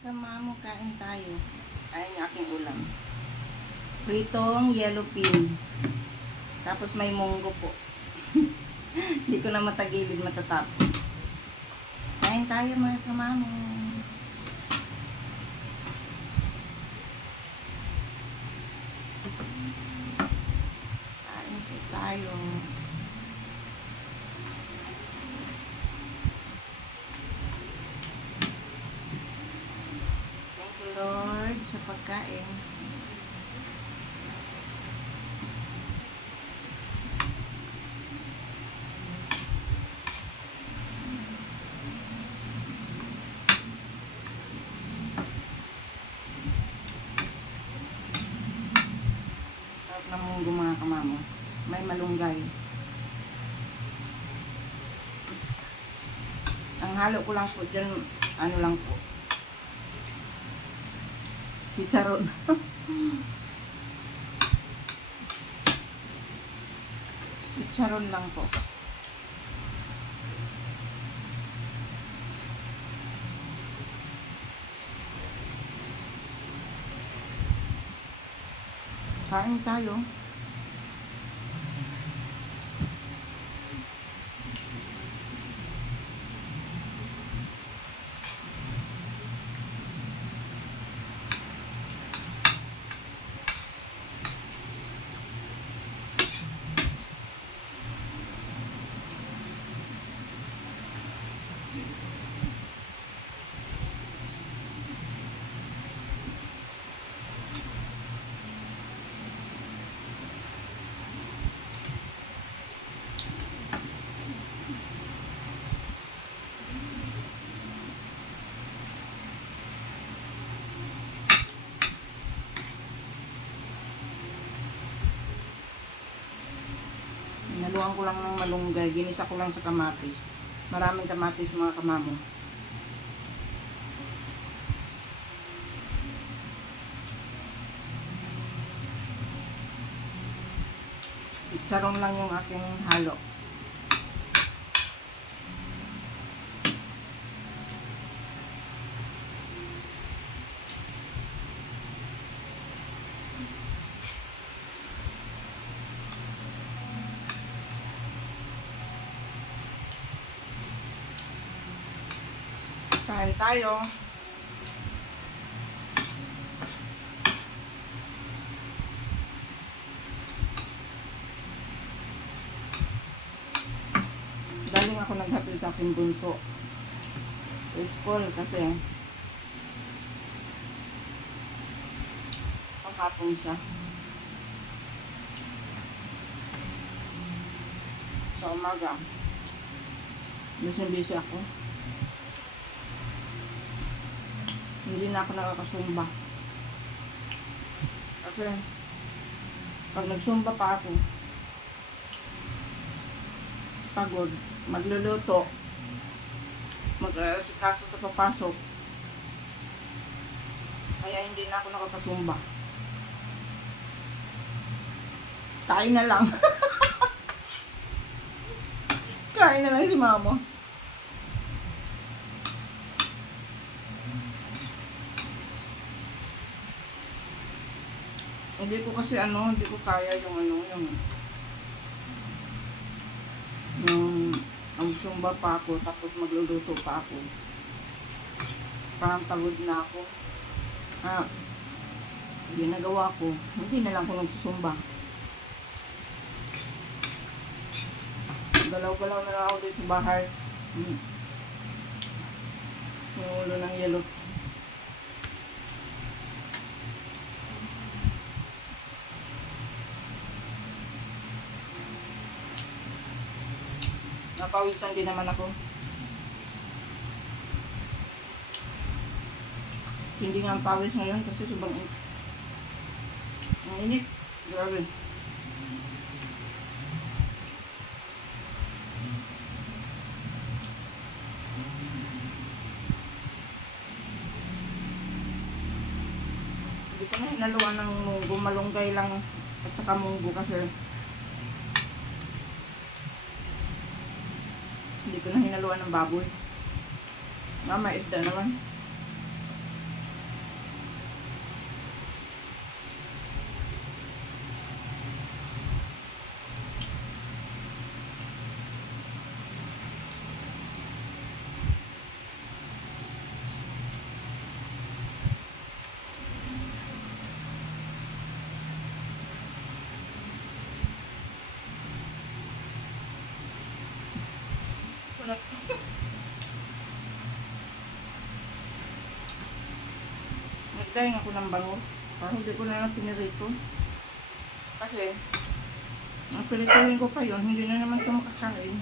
Kamamo, kain tayo. Ayan yung aking ulam. Pritong yellow pin. Tapos may munggo po. Hindi ko na matagilid matatapos. Kain tayo mga kamamo. Kain po tayo. Thank you Lord sa pagkain. Na munggo mga kamamo. May malunggay. Ang halo ko lang po dyan, ano lang po. Chicharon. Chicharon lang po. Kain tayo. Naluan ko lang ng malunggay. Ginisa ko lang sa kamatis. Maraming kamatis mga kamamo. Sarong lang yung aking halo. Kain tayo. Galing ako naghatid sa aking bunso. Sa school kasi pakapong siya. Sa umaga. Busy ako. Hindi na ako nakakasumba. Kasi pag nagsumba pa ako, pagod, magluluto, mag-asikaso sa papasok. Kaya hindi na ako nakakasumba. Kain na lang. Kain na lang si mama. Hindi ko kasi hindi ko kaya yung sumba pa ako, tapos magluluto pa ako. Parang pagod na ako. Ginagawa ko, hindi na lang ako nagsusumba. Galaw-galaw na lang ako dito sa bahay. Yung ulo ng yellow. Napawisan din naman ako. Hindi nga ang pawis ngayon kasi sobrang init. Ang init. Grabe. Hindi ko na hinaluan ng munggo. Malunggay lang at saka munggo kasi hindi ko na hinaluan ng baboy. May isda naman. Dahil ako ng bangus. Parang hindi ko na lang pinirito. Kasi, ang pirituhin ko pa yun, hindi na naman ito makakain.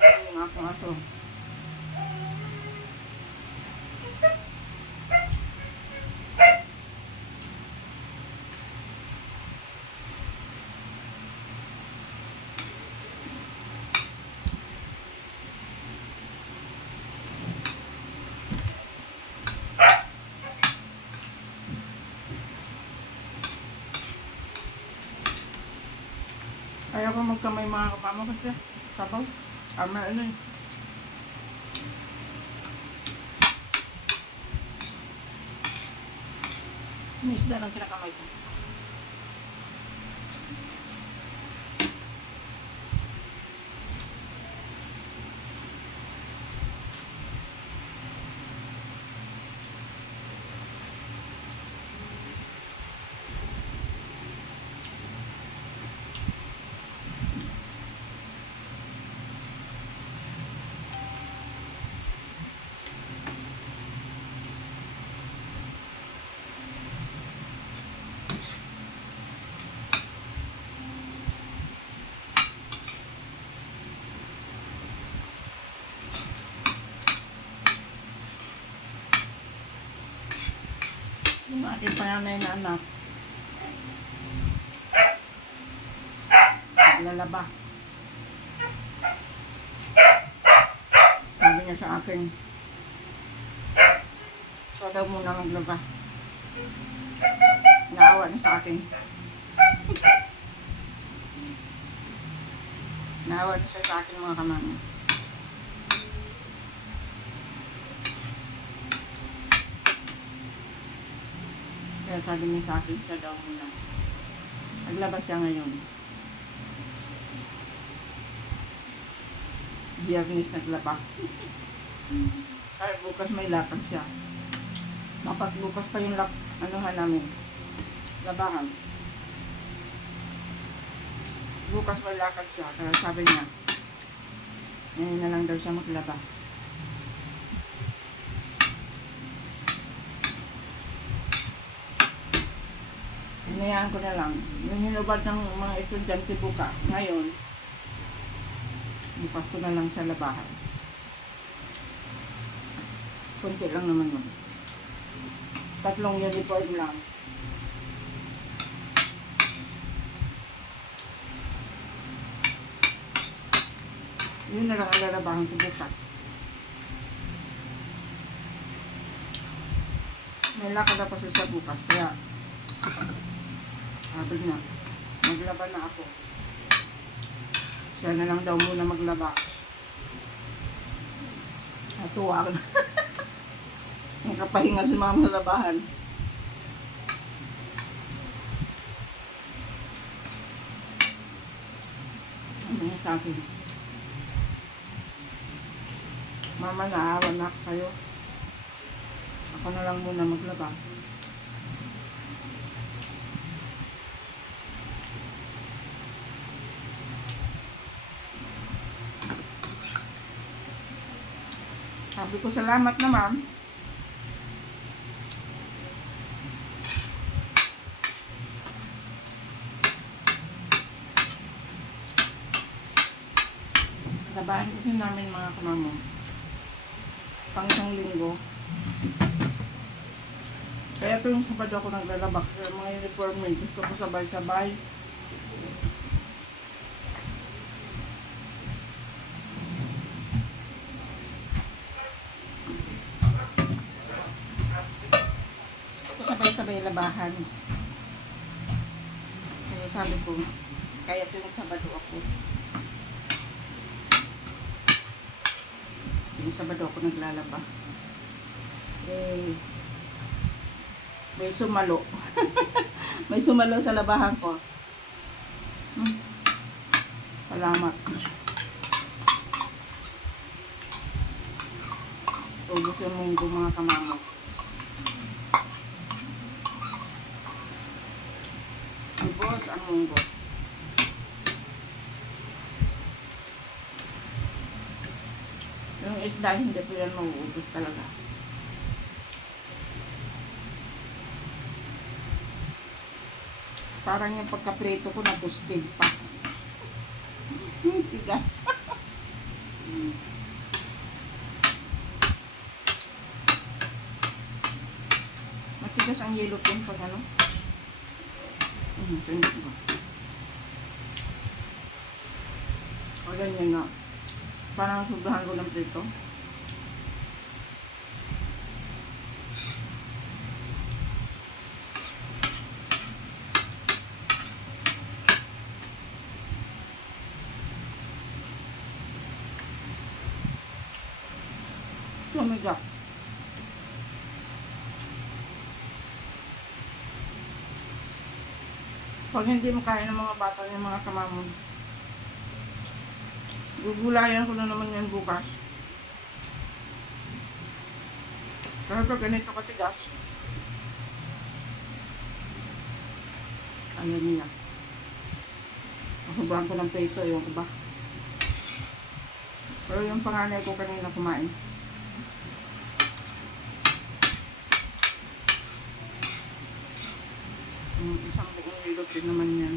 Ay, yung akong aso. Ayaw ko magkamay mga kapama kasi sabaw. Ama ano eh. May isda lang kinakamay ko. Yung aking panganay na anak, naglalaba. Sabi niya sa akin, ikaw daw muna maglaba. Naawa na sa akin. Naawa na siya sa akin mga kamama. Kaya sabi niya sa akin, siya daw muna. Naglaba siya ngayon. Biyernes naglaba. Kaya bukas may lakad siya. Dapat bukas pa yung anuhan namin. Labahan. Bukas may lakad siya. Kaya sabi niya, ngayon na lang daw siya maglaba. Hinayaan ko na lang. Yung hinubad ng mga estudyante buka. Ngayon, bukas ko na lang sa labahan. Kunti lang naman mo. 3 uniform lang. Yun na lang ang lalabahan ko bukas. May lakad ako sa bukas. Kaya, sabi niya, maglaba na ako. Siya na lang daw muna maglaba. Natuwa ko na. Nakapahinga si mama sa labahan. Ano niya sa akin? Mama, naawa na ako sa'yo. Ako na lang muna maglaba. Sabi ko, salamat na ma'am. Labahan kasi namin mga kamamo. Pang isang linggo. Kaya ito yung Sabado ako naglalaba. Kasi mga uniform gusto ko sabay-sabay. Sabay-sabay labahan. Kaya sabi ko, kaya tuwing Sabado ako. Tuwing Sabado ako naglalaba. Eh, may sumalo. May sumalo sa labahan ko. Salamat. Ubus yung munggo mga kamamo. munggo. Yung isda, hindi po yan mauubos talaga. Parang yung pagkaprito ko na-toasted pa. Tigas. Matigas ang yellow pin pag ano. Hindi ba? O ganyan na. Parang sobrahan ko ng prito. Oh my God. Pag hindi makain ng mga bata ng mga kamamon, gugulayan ko na naman yan bukas. Pero pag ganito katigas, ayaw nila. Sobrahan ko ng peto, ewan ko ba. Pero yung panganay ko kanina kumain. Isang buong ilot din naman yan.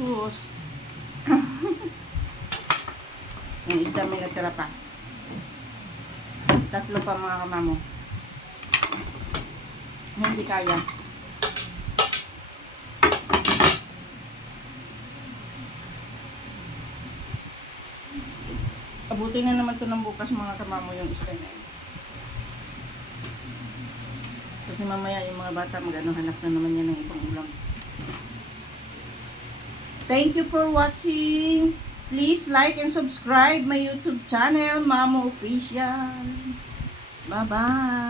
Bus. Yung isda may natira pa. Tatlo pa mga kamamo. Hindi kaya. Abutin na naman ito ng bukas mga kamamo yung isda na yun. Kasi mamaya yung mga bata magano hanap na naman yan ng ibang ulam. Thank you for watching. Please like and subscribe my YouTube channel, Mamo Official. Bye-bye.